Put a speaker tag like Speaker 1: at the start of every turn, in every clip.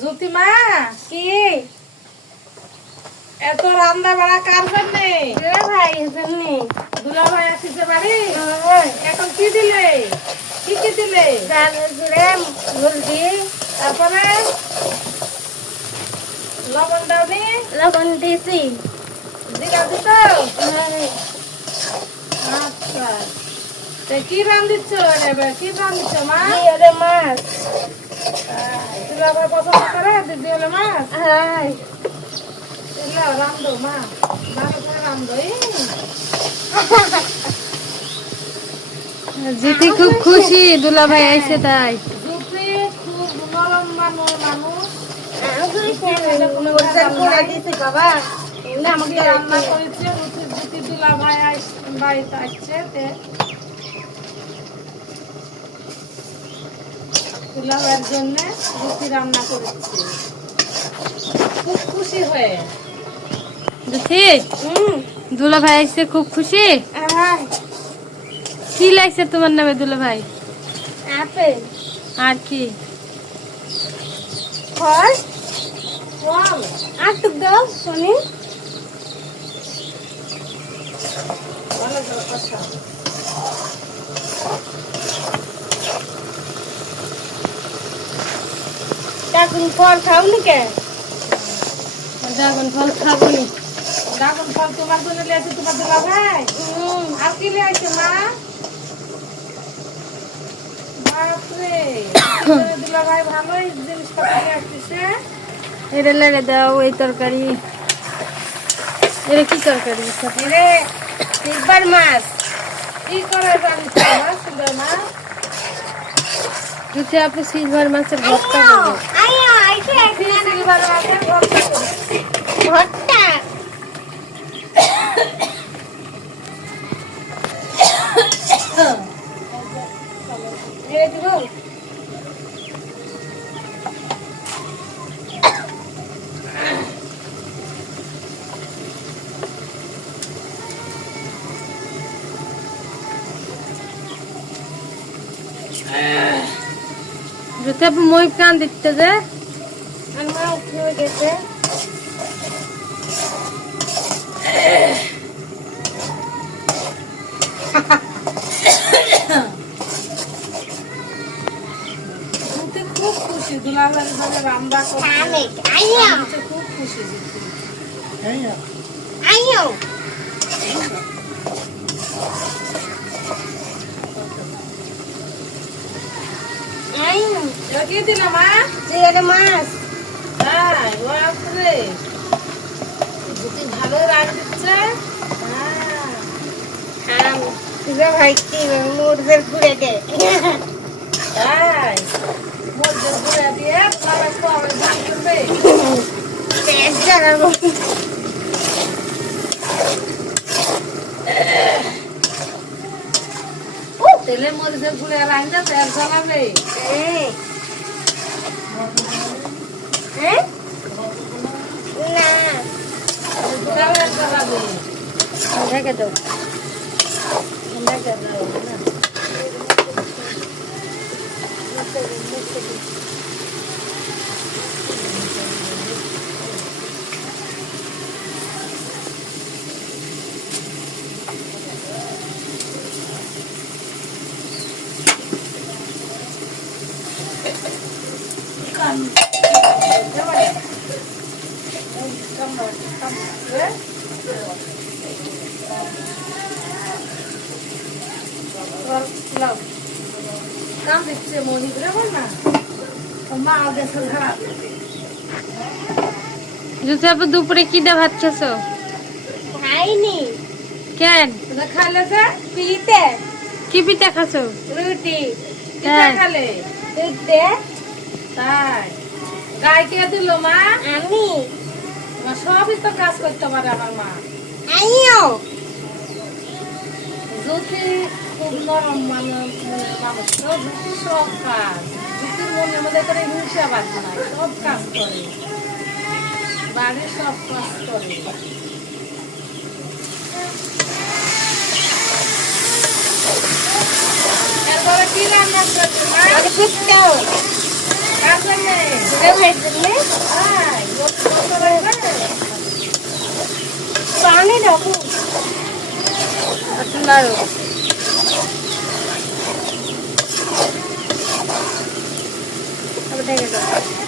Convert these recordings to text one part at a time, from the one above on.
Speaker 1: জ্যোতিমা
Speaker 2: কি?
Speaker 1: এত রান্না বাড়া কার জন্যে?
Speaker 2: ভাই এজন্যে
Speaker 1: দুলা ভাই আসিছে বাড়ি? এখন কি দিলে? কি কি দিলে?
Speaker 2: ডাল মুরগি।
Speaker 1: তারপরে? লবণ দাওনি?
Speaker 2: লবণ দিয়েছি
Speaker 1: জিরা দিত আচ্ছা। তে কি রান্ধিচ্ছ কি রান্ধিচ্ছ মা?
Speaker 2: মাছ।
Speaker 1: দুলা ভাই পছন্দ করে দিদি হলে মাছ
Speaker 2: হাই
Speaker 1: রান্ধো মা। ভালো করে রান্ধো
Speaker 3: জিতি খুব খুশি দুলা ভাই আইছে তাই।
Speaker 1: জুপি খুব নরম মানুষ।
Speaker 2: বাবা। আমাকে
Speaker 1: রান্না করেছে জুতি দুলা ভাই আইস- বাড়িতে আসছে তে ভাইয়ের জন্য রুটি রান্না করেছে। খুব খুশি হয়ে।
Speaker 3: দুলা ভাই আইছে খুব খুশি? কি লাগছে তোমার নামে দুলা ভাই?
Speaker 2: আপেল
Speaker 3: আর কি?
Speaker 2: ফল।
Speaker 1: ফল
Speaker 2: আটুক দাও শুনি
Speaker 1: ভালো
Speaker 2: এখন ফল খাওনি কে?
Speaker 3: ড্রাগন ফল খাব নি।
Speaker 1: ড্রাগন ফল তোমার জন্য লিয়েছে তোমার দুলা ভাই আর কি লিয়েছে মা? বাপরে দুলা ভাই ভালোই জিনিসপত্র নিয়ে আসতেছে।
Speaker 3: এটা লেড়ে দাও এই তরকারি। এটা কি তরকারি?
Speaker 2: রে তিনবার মাছ।
Speaker 1: কি করে জানিস মা সুন্দর মা।
Speaker 3: যদি আপনি সিলভার মাছের ভর্তা করবে
Speaker 2: আইছে
Speaker 1: সিলভার মাছের ভর্তা
Speaker 2: উঠে গেছে
Speaker 1: খুব খুশি দুলা ভাই ভাবে রান্না
Speaker 2: কানে
Speaker 1: খুব খুশি
Speaker 2: আইও
Speaker 1: হ্যাঁ বাপরে। জুতি ভালো দিচ্ছে হ্যাঁ।
Speaker 2: কি মুরগের ঘুরে দে।
Speaker 1: তাই? ঘুরে দিয়ে খাবার খাওয়াবে ধান করবে?
Speaker 2: পেট
Speaker 1: তেলে মরিচের ঘুরে রান্না তেল জ্বালাবে।
Speaker 2: এই হ্যাঁ না।
Speaker 1: তেল জ্বালাবে
Speaker 3: ঢেকে দাও।
Speaker 1: কাম দিচ্ছে মহিব রে না মা গেছে ঘাট
Speaker 3: যদি আপনি দুপুরে কি দিয়ে ভাত খেছো
Speaker 2: খাইনি।
Speaker 3: কেন?
Speaker 1: তোরা খাইলে যে
Speaker 2: পিতে
Speaker 3: কি পিঠা খাছো
Speaker 2: রুটি।
Speaker 1: পিঠা
Speaker 3: হ্যাঁ।
Speaker 1: খালে
Speaker 2: দুধ দে
Speaker 1: তাই। গায়ে কে দিল মা?
Speaker 2: আমি।
Speaker 1: মা সবই তো কাজ করতে পারে আমার মা।
Speaker 2: আইও
Speaker 1: জ্যোতি খুব নরম মানুষ মানুষ তো জ্যোতি সব কাজ জ্যোতির মনের মধ্যে করে হিংসা নাই সব কাজ করে। বাড়ির সব কাজ করে। এরপরে কি রান্না করছ মা
Speaker 2: పానే నాకు అట్లున్నారు
Speaker 3: అప్పుడు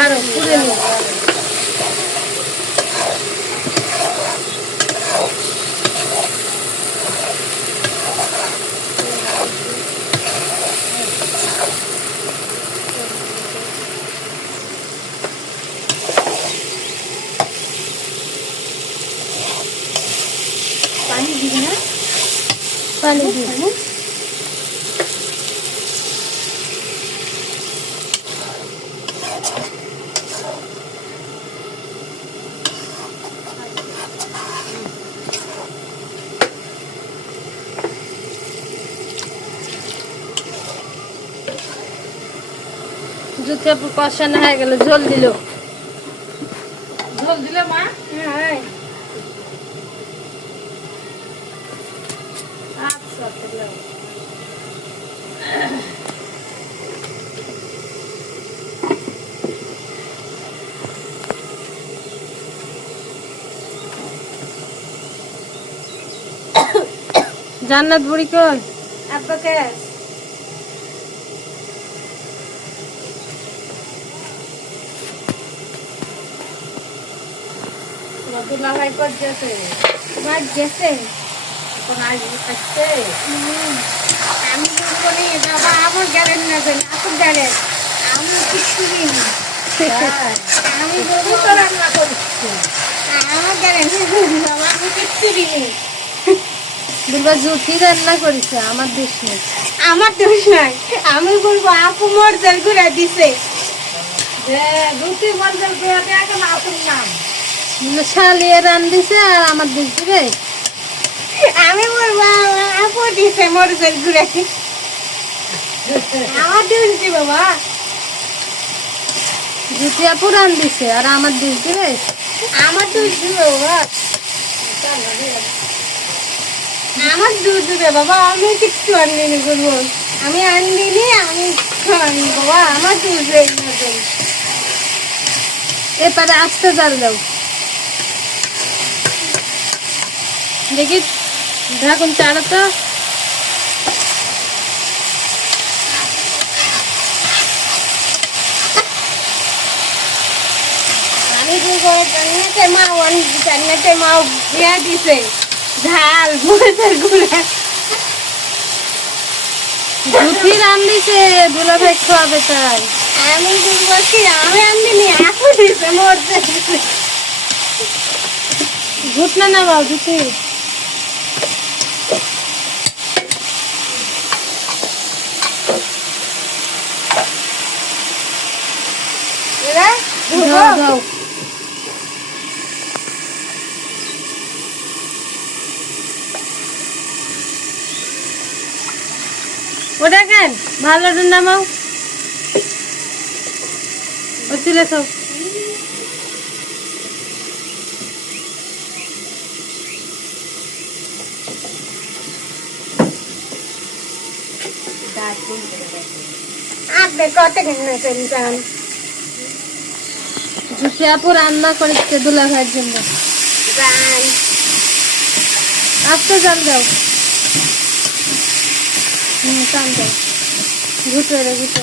Speaker 3: নাড়ো পুড়ে নিও
Speaker 2: পানি দিবি না?
Speaker 3: পানি দিও জুতে কষানো হয়ে গেল জল দিল।
Speaker 1: ঝোল দিলে মা?
Speaker 2: হ্যাঁ।
Speaker 1: আচ্ছা।
Speaker 3: জান্নাত বুড়ি কই?
Speaker 2: আব্বাকে
Speaker 1: এখন আসছে
Speaker 2: আমি বাবা আমার গ্যারেন না জানি আপুর গ্যারেন আমি কিছু দিন
Speaker 1: হ্যাঁ।
Speaker 2: আমি বলব
Speaker 1: তো রান্না করিস
Speaker 2: আমার গ্যারেন বাবা আমি কিচ্ছু দিই
Speaker 3: দুর্গা জুতি রান্না করেছে? আমার দেশ নেই।
Speaker 2: আমার দোষ নাই। আমি বলব আপু মর্জার ঘুরে দিছে।
Speaker 1: যে পেয়ে এখন আপুর নাম
Speaker 3: শালিয়ে রান দিছে আর আমার দেশ দিবে?
Speaker 2: আমি বলব আপু দিছে মর্জার ঘুরে। আমার দোষ বাবা
Speaker 3: জুতি আপু রান দিছে আর আমার দেশ দিবে?
Speaker 2: আমার দোষ বাবা আমার দুধ দিবে বাবা আমি কিচ্ছু আনলিনি বলব আমি আনলিনি আমি খাইনি বাবা আমার দুধ দেয়।
Speaker 3: এপারে আসতে জাল দাও দেখি ঢাকুন
Speaker 2: দিছে। ঝাল মরিচের গুঁড়া।
Speaker 3: জুতি রান দিছে দুলা ভাই খাওয়াবে তাই।
Speaker 2: আমি বলব কি আমি আনলিনি আপু দিছে
Speaker 3: ঘুটনা না বাবু জুতি দাও দাও ওটা কেন ভালো নামাও ও তুলে খাও
Speaker 2: আপনি কত কিনেছেন জান?
Speaker 3: জুতি আপু রান্না করেছে দুলা ভাইয়ের জন্য।
Speaker 2: জান
Speaker 3: আসতে জান দাও। হুম টান দাও। ঘুটো রে ঘুটো